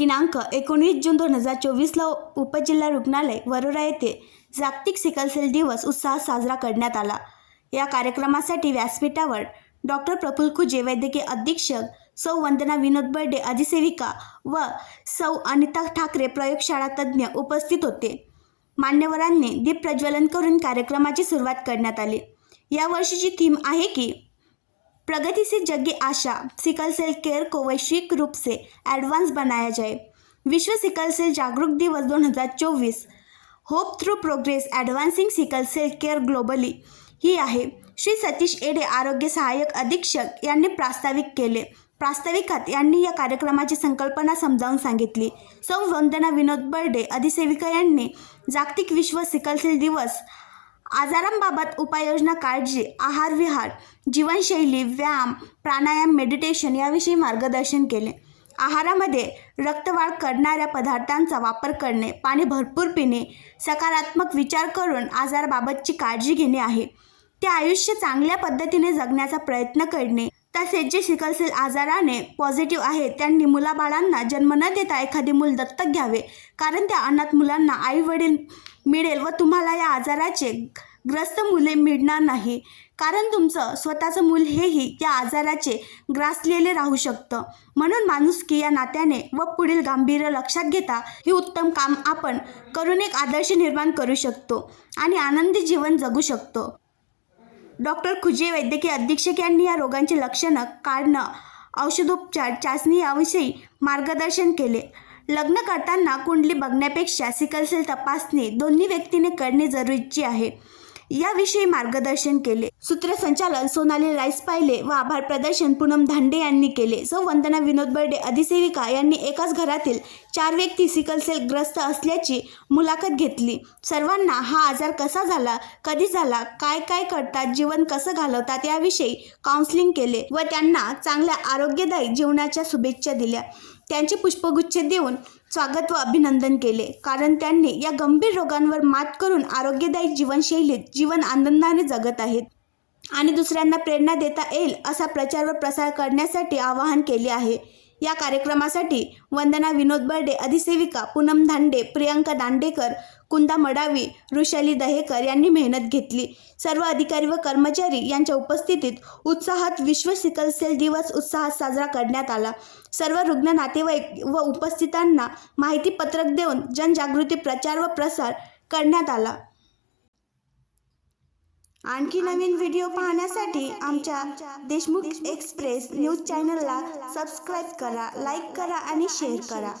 दिनांक 19 जून 2024ला उपजिल्हा रुग्णालय वरोरा येथे जागतिक सिकल सेल दिवस उत्साहात साजरा करण्यात आला। या कार्यक्रमासाठी व्यासपीठावर डॉक्टर प्रफुल्ल खुजे वैद्यकीय अधीक्षक, सौ वंदना विनोद बर्डे अधिसेविका व सौ अनिता ठाकरे प्रयोगशाळा तज्ज्ञ उपस्थित होते। मान्यवरांनी दीप प्रज्वलन करून कार्यक्रमाची सुरुवात करण्यात आली। या वर्षीची थीम आहे की प्रगति से जगी आशा, सिकल सेल केयर को वैश्विक रूप से एडवांस बनाया जाए। विश्व सिकल सेल जागरूक दिवस 2024 hope through progress advancing sickle cell care globally ही आहे। श्री सतीश एडे आरोग्य सहाय्यक अधीक्षक यांनी प्रास्ताविक केले। प्रास्ताविकात यांनी या कार्यक्रमाची संकल्पना समजावून सांगितली। सौ वंदना विनोद बर्डे अधिसेविका यांनी जागतिक विश्व सिकल सेल दिवस आजारांबाबत उपाययोजना, काळजी, आहार विहार, जीवनशैली, व्यायाम, प्राणायाम, मेडिटेशन याविषयी मार्गदर्शन केले। आहारामध्ये रक्तवाढ करणाऱ्या पदार्थांचा वापर करणे, पाणी भरपूर पिणे, सकारात्मक विचार करून आजाराबाबतची काळजी घेणे आहे। ते आयुष्य चांगल्या पद्धतीने जगण्याचा प्रयत्न करणे। तसेच जे सिकल सेल आजाराने पॉझिटिव्ह आहेत त्यांनी मुलाबाळांना जन्म न देता एखादे मूल दत्तक घ्यावे, कारण त्या अनाथ मुलांना आई वडील मिळेल व तुम्हाला या आजाराचे ग्रस्त मुले मिळणार नाही, कारण तुमचं स्वतःचं मूल हेही या आजाराचे ग्रासलेले राहू शकतं। म्हणून माणुसकी या नात्याने व पुढील गांभीर्य लक्षात घेता हे उत्तम काम आपण करून एक आदर्श निर्माण करू शकतो आणि आनंदी जीवन जगू शकतो। डॉक्टर खुजे वैद्यकीय अधीक्षक यांनी या रोगांची लक्षणं, कारणं, औषधोपचार, चाचणी याविषयी मार्गदर्शन केले। लग्न करताना कुंडली बघण्यापेक्षा सिकल सेल तपासणी दोन्ही व्यक्तीने करणे जरुरीचे आहे याविषयी मार्गदर्शन केले। सूत्रसंचालन सोनाली राईस पाहिले व आभार प्रदर्शन पूनम धांडे यांनी केले। सौ वंदना विनोद बर्डे अधिसेविका यांनी एकाच घरातील 4 व्यक्ती सिकल सेल ग्रस्त असल्याची मुलाखत घेतली। सर्वांना हा आजार कसा झाला, कधी झाला, काय काय करतात, जीवन कसं घालवतात याविषयी काउन्सिलिंग केले व त्यांना चांगल्या आरोग्यदायी जीवनाच्या शुभेच्छा दिल्या। त्यांचे पुष्पगुच्छ देऊन स्वागत व अभिनंदन केले, कारण त्यांनी या गंभीर रोगांवर मात करून आरोग्यदायी जीवनशैलीत जीवन आनंदाने जगत आहेत आणि दुसऱ्यांना प्रेरणा देता येईल असा प्रचार व प्रसार करण्यासाठी आवाहन केले आहे। या कार्यक्रमासाठी वंदना विनोद बर्डे अधिसेविका, पूनम धांडे, प्रियंका दांडेकर, कुंदा मडावी, ऋषाली दहेकर यांनी मेहनत घेतली। सर्व अधिकारी व कर्मचारी यांच्या उपस्थितीत उत्साहात विश्व सिकल सेल दिवस उत्साहात साजरा करण्यात आला। सर्व रुग्ण, नातेवाईक व उपस्थितांना माहिती पत्रक देऊन जनजागृती प्रचार व प्रसार करण्यात आला। आणखी नवीन व्हिडिओ पाहण्यासाठी आमच्या देशमुख एक्सप्रेस न्यूज चॅनलला सबस्क्राईब करा, लाईक करा आणि शेअर करा।